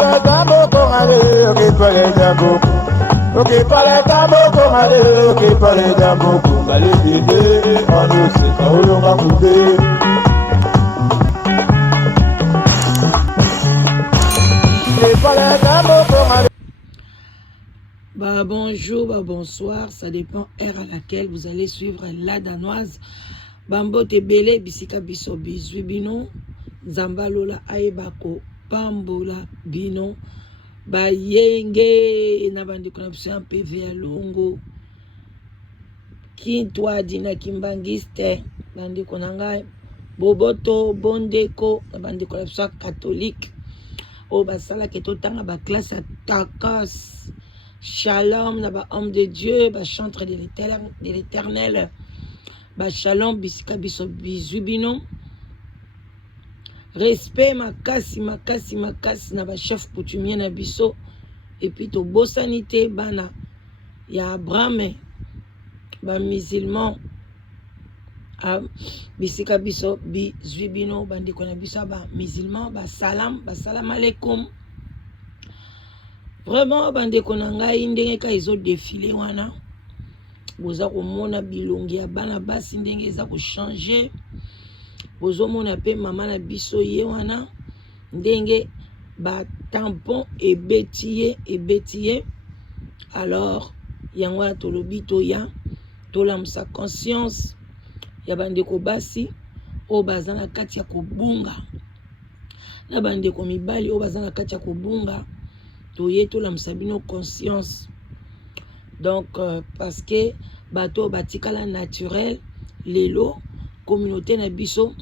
parle tambo kongale, ok parle tambo. Ok parle tambo kongale, ok parle tambo kongale dede, on ose kaolonga kude. Ok parle tambo kongale. Bah bonjour, bah bonsoir, ça dépend heure à laquelle vous allez suivre la danoise. Bambo te belé bisika biso bizwi bino, Zambalola aebako pambola bino, ba yenge na bandi kuna biso un PV ya longo. Kintwa dina kimbangiste, bandi kuna ngai, boboto bondeko na bandi kuna biso catholique. O basala keto tanga ba classe à takas. Shalom, na ba homme de Dieu, ba chantre de l'éternel, ba shalom, bisika biso bizubino. Respect makasi, makasi, makasi, na ba chef coutumier na biso. Et puis to bosanité, bana, ya Abraham, ba musulman, bisika biso bizubino, bandiko na biso, ba musulman, ba salam alaikum. Vraiment bandeko na ngai ndenge ka ezo défilé wana boza komona bilongi ya bana basi ndenge eza ko changer, bozo mona pe mama na biso ye wana ndenge ba tampon ebetiye. Alors yango wana tolobi toya tolamusa conscience ya bandeko basi o baza na kati ya kobunga na bandeko mibali o baza na kati ya kobunga. Toye to la msabino conscience. Donc parce que bato batikala naturel lelo communauté na biso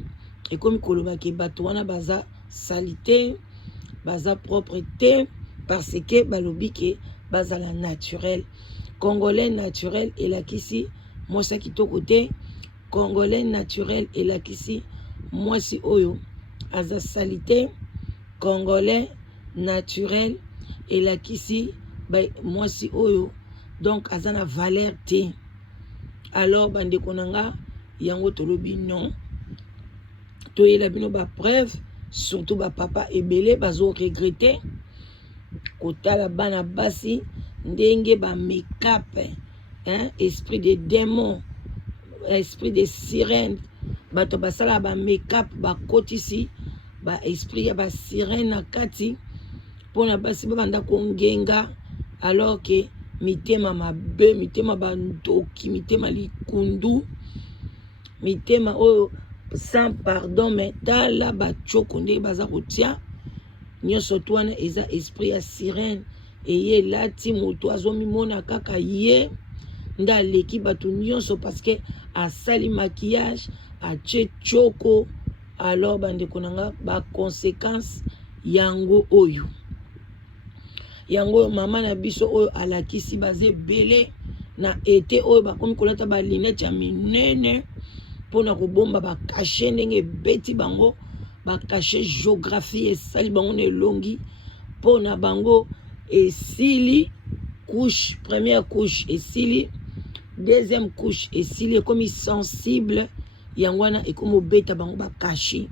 et comme koloba ke bato wana baza salité baza propreté parce que balobi ke baza la naturel. Congolais naturel et la kisi moi ça qui to côté Congolais naturel et la kisi moi si oyo aza salité. Congolais naturel et la kisi bah, moi si oyo donc azana valeur te. Alors bande konanga yango tolobi non toyela bino ba preuve surtout ba papa ebele bazo regretter kotala bana basi ndenge ba make-up hein, esprit de démon, esprit de sirène, bato basala ba make-up ba kotisi ba esprit ya ba sirène na kati pona basi babanda kongenga alors que mitema mabe, mitema bandoki, mitema likundu, mitema oyo sans pardon mais tala bachoko nde baza kotia nyonso twana eza esprit ya sirène eye lati moto azomimona kaka ye nda aleki bato nyonso parce que asali maquillage atie choko. Alors bandeko nanga ba conséquence yango oyo yango mama na biso oyo alakisi baze belé na été oyo bakomi kolata ba linette ya minene pona kobomba ba cacher ndenge beti bango ba cacher géographie esali bango ne longi pona bango esili couche première couche esili deuxième couche esili comme sensible yango wana ekomo beta bango ba cacher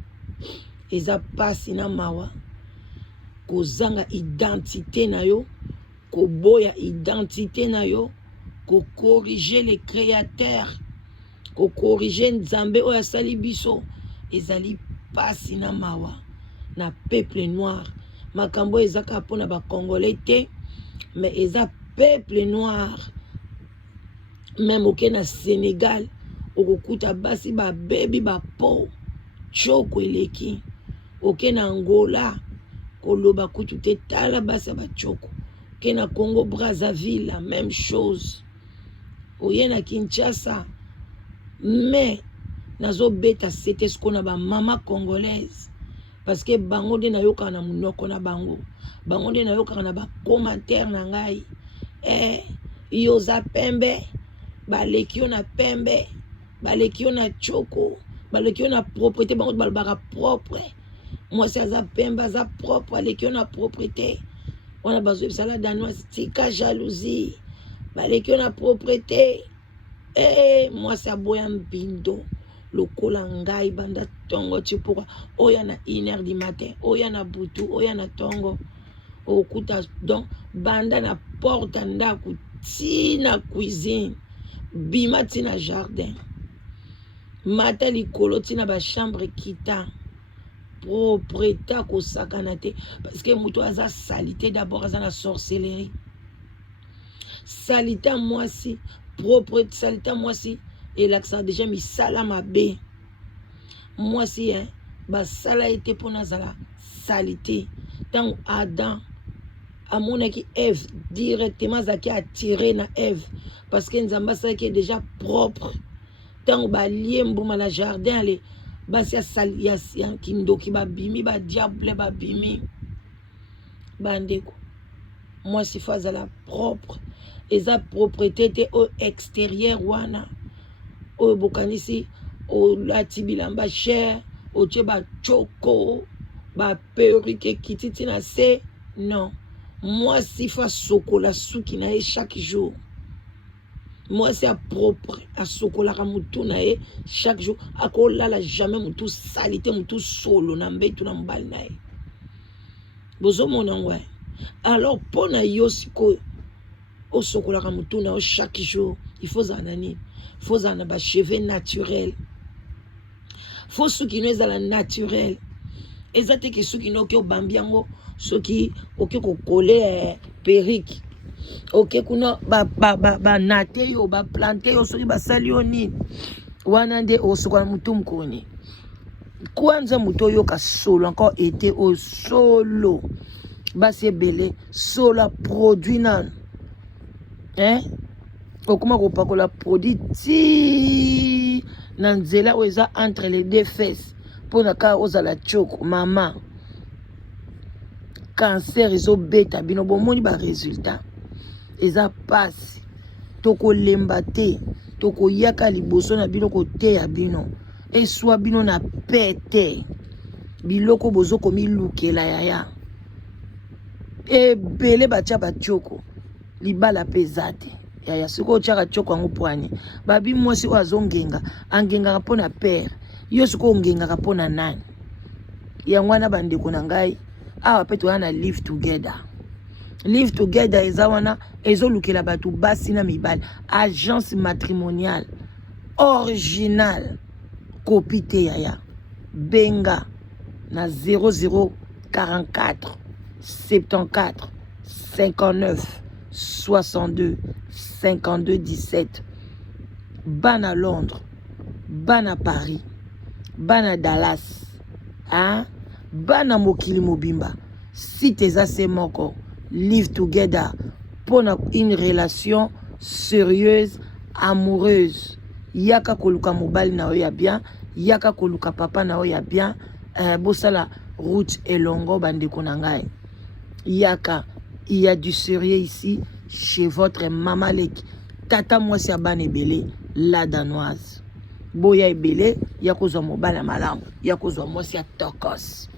eza pasi na mawa kozanga identité na yo, koboya identité na yo, ko corriger les créateurs, ko corriger nzambe oya sali biso ezali pasi na mawa na peuple noir. Makambo ezaka pona ba congolais te mais eza peuple noir. Même au na Sénégal okokuta basi ba baby ba po choko eleki oke na Angola koloba kutu te tala basa bachoko ke na Congo Brazzaville la même chose oye na Kinshasa mais nazo beta c'était ce qu'on a ba mama congolaise parce que bango de na yoka na munoko na bango de na yoka na ba commentaire na ngai yoza pembe balekio na pembe balekio na choko balekio na propreté bango balbaka propre. Moi c'est ça pembe ça propre balekio na propreté on a besoin de ça la danoise tika jalousie balekio na propreté moi c'est boya mbindo lokola ngai banda tongo tu pourquoi oya na 1h du matin oya na butu oya na tongo okuta donc banda na porte ndako tina cuisine bima tina jardin mata likolo tina ba chambre kita propriété kosakana te parce que moto aza salité d'abord aza na sorcellerie salité mwasi propriété salité mwasi elakisa déjà misala mabe mwasi hein basala ete mpona azala salité ntango Adam amonaki Ève directement azalaki attiré na Ève parce que nzambe asalaki déjà propre ntango balie mbuma na jardin ale basi ya kindoki babimi badiable babimi bandeko mwasi fo azala propre eza propriété te oyo extérieur wana oyo bokanisi olati bilamba cher otie bachoko baperike kititi na se non mwasi fo asokola suki na ye chaque jour mwasi apropre asokolaka mutu na ye chaque jour akolala jamais mutu salite mutu solo na mbetu na mobali na ye bozomona ngwa alors mpo na yo sikoyo osokolaka mutu na yo chaque jour il faut ozala na nini faut ozala na bacheveux naturel faut suki no ezala naturel eza te ke suki no oke obambi yango soki oke kokole perike oke kuna banate yo baplante yo soki basali yo nini wana nde osokola mutu mokoni kwanza mutu oyoka solo encore ete oyo solo basi ebele solo aproduit nano okoma kopakola produit ti na nzela oyo eza entre les deux fesses mpona kaka ozala tioko mama cancer ezobeta bino bomoni baresultat eza pasi tokolemba te tokoyaka liboso na bino koteya bino eswa bino na pete biloko bozokomilukela yaya ebele batia batioko libala mpe eza te yaya soki otiaka tioko yango pwani babi mwasi oyo azongenga angengaka mpo na pere yo soki ongengaka mpo na nani yango wana bandeko na ngai awa mpe toya na live together eza wana ezolukela bato basi na mibali agence matrimoniale original kopi te yaya benga na 0044 74 59 62 52 17 bana Londres bana Paris bana Dallas bana mokili mobimba site eza se moko live together pour une relation sérieuse amoureuse yaka koluka mobali na oya bien yaka koluka papa na oya bien bosala route elongo bandeko na ngai yaka il y a du sérieux ici chez votre maman Leki tata mwasi ya bana ebele la danoise boya ebele ya kozwa mobali ya malamu ya kozwa mwasi ya tokos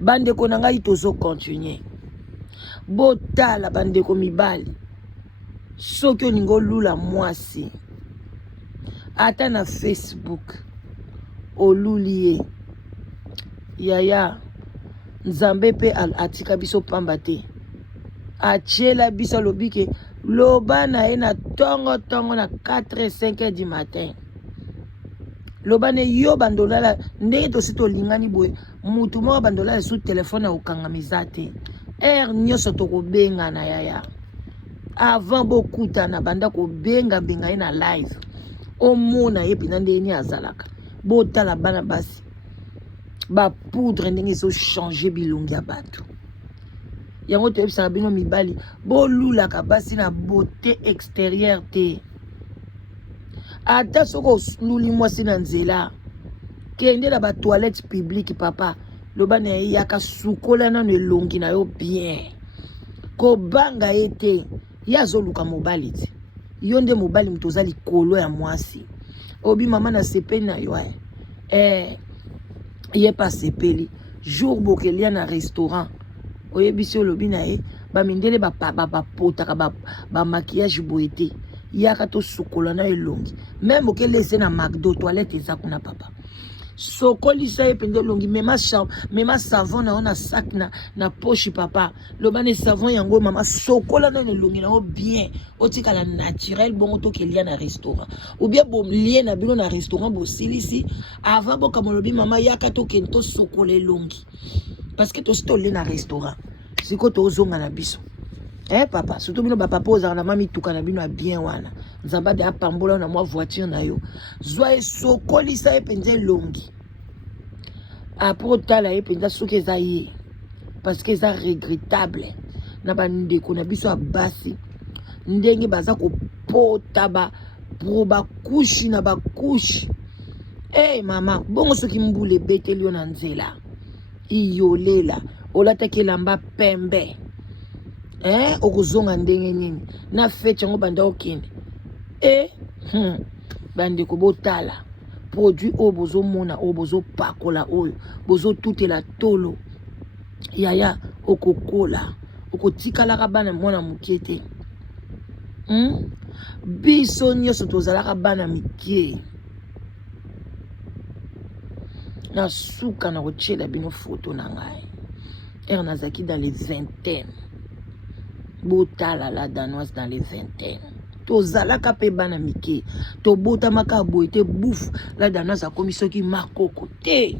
bandeko na ngai tozo continuer botala bandeko mibali soki olingi olula mwasi ata na Facebook oluli ye yaya nzambe pe atika biso pamba te atiela biso alobi ke loba na ye na tongo na 4-5 du matin loba ne yo bandolala ndenge tosi tolingani boye mutu moko bandolala su telefone okangamiza te heure nyonso tokobengana yaya avant bokutana banda kobenga ye na live omona ye mpena ndeni azalaka botala bana basi bapoudre ndenge ezochange bilongi ya bato yango toyebisaka bino mibali bolulaka basi na beauté extérieure te ata soki oluli mwasi na nzela kende na batoilette publique papa loba na ye yaka sukola nano elongi na yo bien kobanga ye te ye azoluka mobali te yo nde mobali moto oza likolo ya mwasi obi mama na sepeli na yo ye pa sepeli jour bokelia na restaurant oyebisi olobi na ye bamindele bapotaka bamaquillage boye te yaka tosukola na elongi même okelese na McDo toilette eza kuna papa sokolisa ye pende longi mema savon na sac na poche papa lobane savon yango mama sokola na longi na bien otikala naturel bongo to kelia na restaurant ou bien bom lié na bino na restaurant bo silisi avant bo kamolobi mama yaka to kento sokola longi parce que to stole na restaurant siko to zonga na biso papa surtout bino ba papa ozala na mami tuka na bino bien wana nzamba de apambola na moi voiture na yo zwa sokolisa ye penze longi après tala ye penza soki eza ye parce que eza regrettable na bandeko na biso ya basi ndenge baza kopota bakushi na bakushi mama bongo soki mbula ebeteli yo na nzela iyolela olataki elamba pembe okozonga ndenge nini na fete yango banda okende bandeko botala produit oyo bozomona oyo bozopakola oyo bozotutela tolo yaya okokola okotikalaka bana mwana mokie te biso nyonso tozalaka bana mikie na suka na kotiela bino foto na ngai nazalaki dans les vingtaines botala la danoise dans les vingtaines tozalaka pe bana mike tobotamaka boye te bouffe la danoise akomi soki makoko te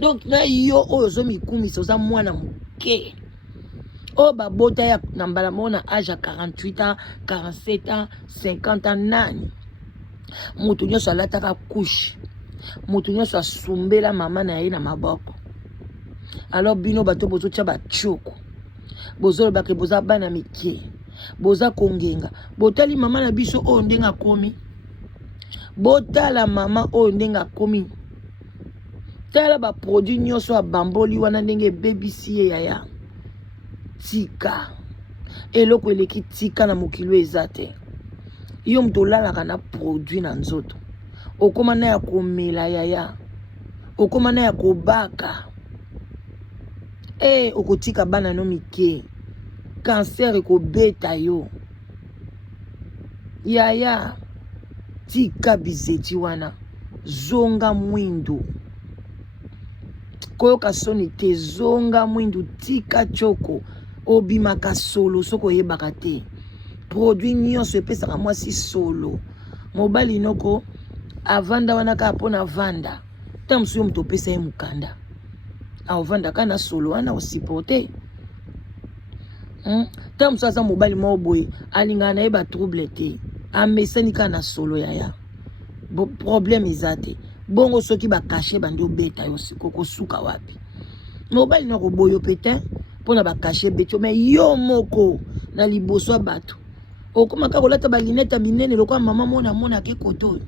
donc na yo oyo ozomikumisa oza mwana moke oyo babota ya na mbala moko na age ya 48 ans 47 ans 50 ans nani moto nyonso alataka kushe moto nyonso asumbela mama na ye na maboko alors bino bato bozotia bachoko bozolobaka boza bana mike boza kongenga botali mama na biso oyo ndenge akomi botala mama oyo ndenge akomi tala baproduit nyonso abamboli wana ndenge ebebisi ye yaya tika eloko eleki tika na mokilo eza te yo moto olalaka na produit na nzoto okoma na ya komela yaya okoma na ya kobaka okotika bana no mike cancer ekobeta yo yaya tika bizeti wana zonga mwindo koyoka soni te zonga mwindo tika choko obimaka solo soko oyebaka te produit nyonso epesaka mwasi solo mobali noko avanda wana kaka mpona vanda ta mosu yo moto opesa ye mokanda aovanda kaka na solo wana osiporte ta mosu aza mobali moko boye alingaka na ye batrouble te amesani kaka na solo yaya problème eza te bongo soki bakashe bandi obeta yo siko kosuka wapi mobali noko boyo pete mpona bakashe betio me yo moko na liboso ya bato okomaka kolata balinete minene lokola mama mona monake koto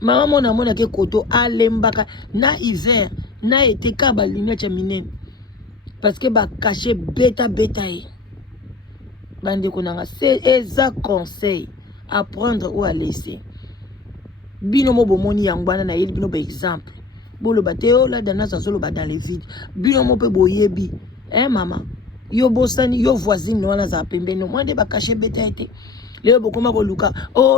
mama mona monake koto alembaka na hiver na ete ka balinete minene parce que bakashe beta ye bandeko nanga c'est eza conseil à prendre ou à laisser bino mo bomoni yango wana na yeli bino ba exemple boloba te la danase azoloba dans les vides bino mo pe boyebi mama yo bosani yo voisine wana za pembeni mwande bakashe beta ete leo bokoma koluka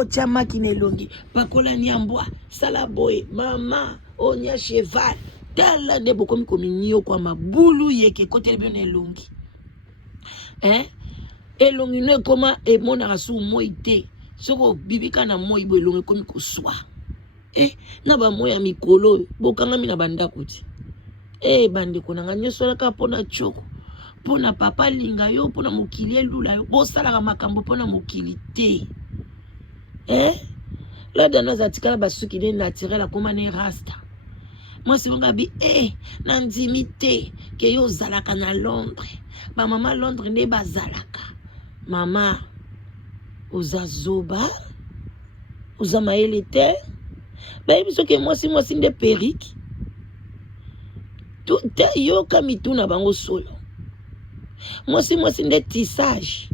tia makine elongi pakola nyambwa sala boye mama onya cheval tala nde bokomi kominio kwa mabulu yeke kotele bino elongi elongi no ekoma emonaka su moi te soko bibika na moi bo elongi ekomi koswa na bamoya mikolo bokangami na bandako ti bandeko nanga nyonso alaka mpona choko mpona papa linga yo mpona mokili elula yo bosalaka makambo mpona mokili te la danoise atikala basuki ne naturel akoma ne rasta mwasi bonga bi na ndimi te ke yo ozalaka na Londres bamama Londres nde bazalaka mama oza zoba oza mayele te bayebi soki mwasi nde periki te yoka mituna bango solo mwasi nde tissage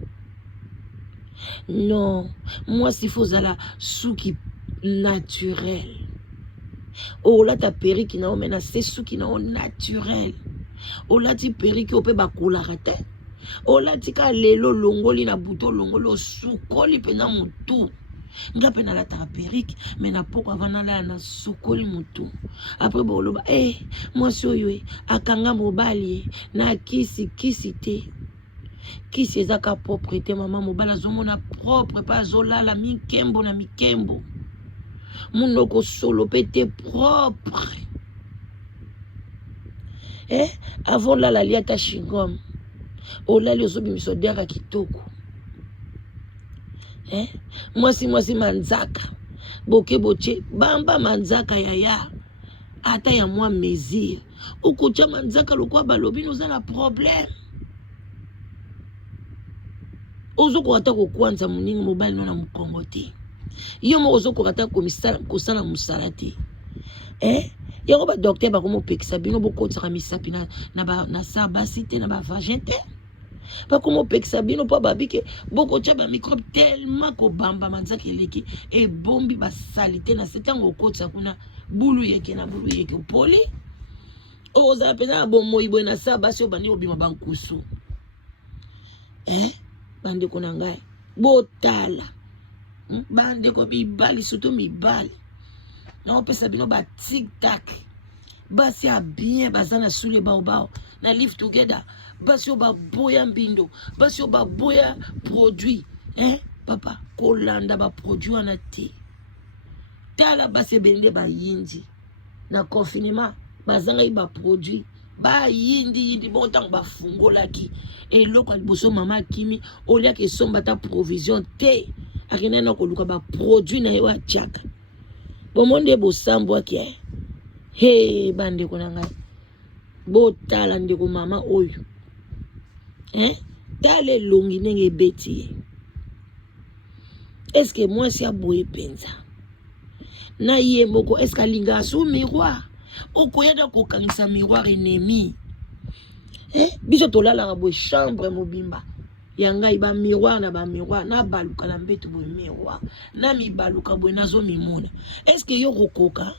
non mwasi faut ozala suki naturel olata periki na omena se suki na o naturel olati periki ope bakolaka te olati ka lelo longoli na buto longoli osukoli pena mutu nga pe nalataka perike me na poko avant nalala na sukoli mutu après boloba mwasi oyo akanga mobali na kisi te kisi ezaka propre te mama mobali azomona propre pa azolala mikembo na mikembo munoko solo pe te propre avant lala lia ta chingom olali ozobimisa odiaka kitoko mwasi manzaka boke boche bamba manzaka yaya ata ya mwa mesure ukucha manzaka lokwa balobi noza na problème ozokokata kokwanza moningi mobali no na mokongo te yo moko ozokokata kosala mosala te yango badokter bakomopekisa bino bokotisaka misapi na sa basi te na bavagin te bakomopekisa bino mpo babike bokotya bamicrobe tellement kobamba manzaka eleki ebombi basali te na se ntango okotisa kuna bulu yeke na bulu yeke opoli ozala mpenza na bomoi boye na sa basi oyo bandi obima bankusu bandeko na ngai botala bandeko mibali surtout mibali naopesa bino ba tiktak basi ya bien baza na sule baobao na live together basi oyo baboya mbindo basi oyo baboya produit papa kolanda baproduit wana te tala basi ebende bayindi na confinement bazangai baproduit bayindi bongo ntango bafungolaki eloko ya liboso mama akimi oliaka esomba ta provision te akendai na koluka baproduit na ye oyo atiaka bomonde bosambwaki bandeko na ngai botala ndeko mama oyo tala elongi ndenge ebeti ye eske mwasi aboye mpenza na ye moko eske alingaka so miroir okoyada kokangisa miroir ennemi biso tolalaka boye chambre mobimba ya ngai bamiroir na baluka na mbeto boye miroir na mibaluka boye nazomimona eske yo kokoka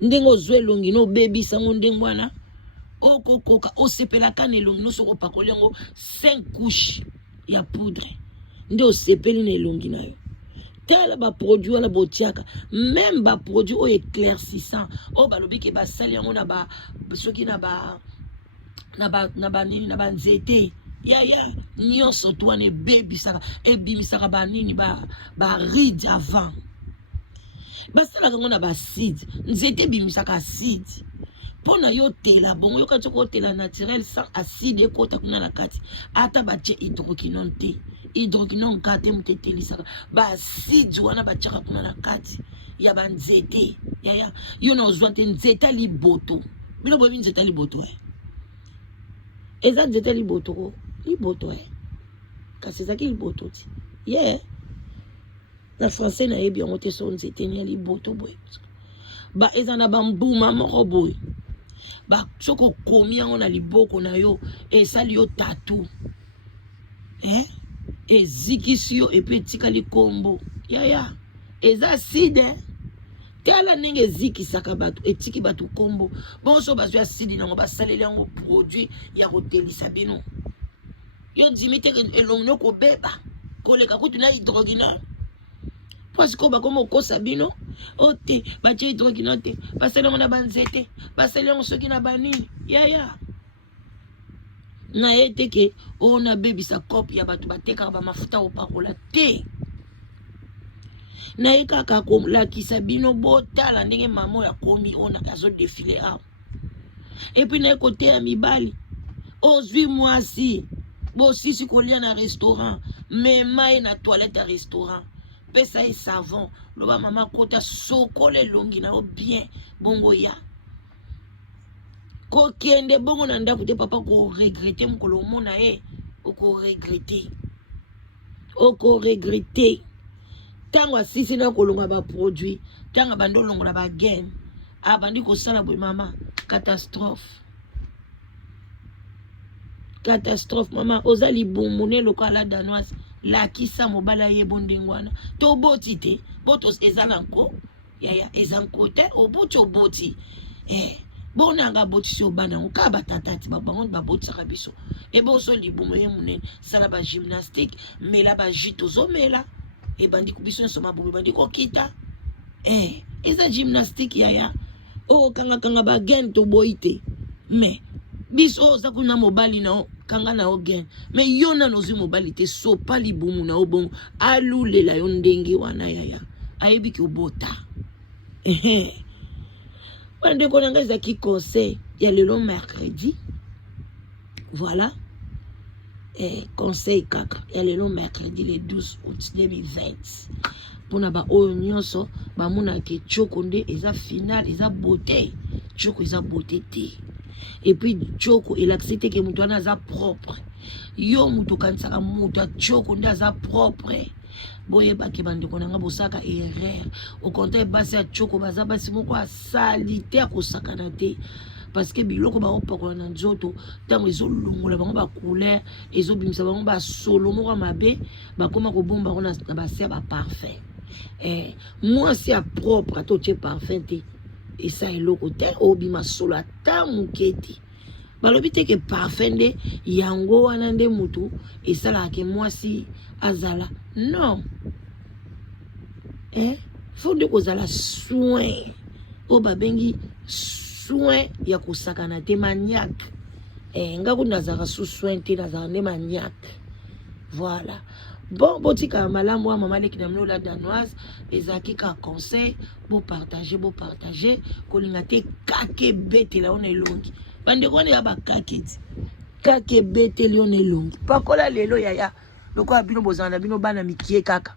ndenge ozwa elongi nobebisango ndenge wana okokoka osepelaka na elongi no soko opakoli yango 5 couche ya poudre nde osepeli na elongi na yo tala baproduit wana botiaka même baproduit oyo éclaircissant oyo balobiki basali yango soki na banzete yaya nyonso to wana ebimisaka banini baride avant basalaka yango na baside nzete ebimisaka aside mpo na yo tela bongo yo kati okotela naturel sans acide ekota kuna na kati ata batie hydroquinone te hydroquinone ka te motetelisaka baaside wana batiaka kuna na kati ya banzete yaya yo na ozwa te nzete aliboto bino boyebi nzete aliboto eza nzete liboto kasi ezaki liboto ti na français nayebi yango te so nzete ni ya liboto boye eza na bambuma moko boye soki okomi yango na liboko na yo esali yo tatu ezikisi yo epe etikali kombo yaya eza side tala ndenge ezikisaka bato etiki bato kombo bonso bazwi asidi nango basaleli yango produit ya kotelisa bino yo ndimi te elongi no kobeba koleka kutu na hydroquinone po sikoyo bakoma okosa bino te batie hydroquinone te basali yango na banzete basali yango soki na banini yaya na ye te ke oyo nabebisa kope ya bato batekaka bamafuta opakola te na ye kaka kolakisa bino botala ndenge mama oyo akomi oyo azodefile awa epuis na ye kote ya mibali ozwi mwasi bosisi kolia na restaurant mema ye na toilette ya restaurant pesa ye savon loba mama kota sokola elongi na yo bien bongo ya kokende bongo na ndako te papa koregrete mokolo omona ye okoregrete ntango asisi na kolonga baproduit ntango abandi olongola bagame abandi kosala boye mama catastrophe mama oza libumbu ne lokala danoise lakisa mobala ye bondenge wana toboti te boto eza na nko yaya eza nko te oboti oboti bonanga botisi obana yango kaka batatati babango babotisaka biso ebe oso libumu ye monene sala bagymnastique mela bajus tozomela e bandi ko biso nsoma bobo bandi ko kita eza gymnastique yaya kanga ba gain to boite mais biso za kuna mobali na kanga na ogen mais yo na nozi mobali te so pali bumu na obongo alulela yo ndenge wana yaya ayebi ki obota bande ko nanga za ki conseil ya lelo mercredi voilà conseil kaka ya lelo mercredi le 12 août 2020 pona ba oyo nyonso ba muna ke Tchoko nde eza final eza beauté Tchoko eza beauté te et puis Tchoko il accepte que mutu wana aza propre yo mutu kansaka mutu Tchoko nde aza propre boye bake bandeko nanga bosaka erreur au contraire basi ya Tchoko baza basi moko asali te akosakana te parce que biloko baopakola na nzoto ntango ezolongola bango bacouleur ezobimisa bango basolo moko mabe bakoma kobomba bango na basi ya baparfum mwasi ya propre ata otie parfum te esa eloko te obima solo ata moke te balobi te ke parfum nde yango wana nde mutu esalaka ke mwasi azala non fo nde kozala soin oyo babengi soin ya kosakana te maniaque nga kuna nazalaka sous soin te nazalaka nde maniaque voilà bon botika malamu wa mama leki na mino la danoise ezalaki ka conseil bo partager kolinga te kake betela ona elongi bandeko wana ya bakake ti kake beteli ona elongi pakola lelo yaya lokola bino bozala na bino bana mikie kaka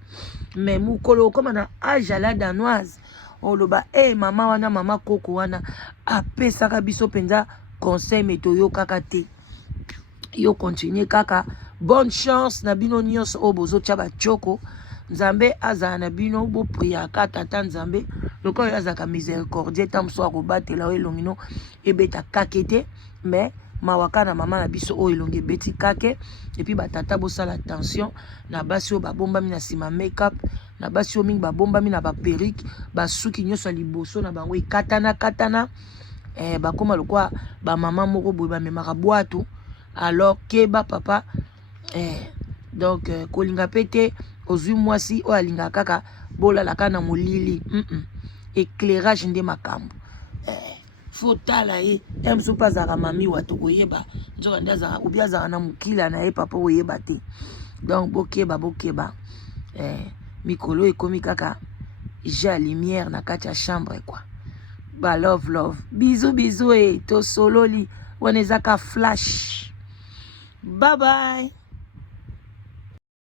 mais mukolo okoma na age la danoise oloba mama wana mama koko wana apesaka biso penza conseil meto yo kaka te yo continue kaka bonne chance na bino nyonso o bozo tia ba Tchoko nzambe azala na bino bo priaka tata nzambe lokola azaka miséricorde tamso akobatela o elongino ebeta kakete mais mawaka na mama na biso o elongi beti kake et puis batata bosala attention na basi o babombami na sima make-up na basi o mingi babombami na ba perruque basuki nyonso liboso na bango katana bakoma lokwa ba mama moko boye bamemaka bwatu alors keba papa donc kolinga pete ozwi mwasi o alinga kaka bolalaka na molili éclairage nde makambo faut tala ye mso pa zaka mami watu koyeba nzoka ndaza ubia zaka na mukila na ye papa oyeba te donc bokeba mikolo ekomi kaka ja lumière na kati ya chambre quoi ba love bisous to sololi wana ezaka flash bye bye.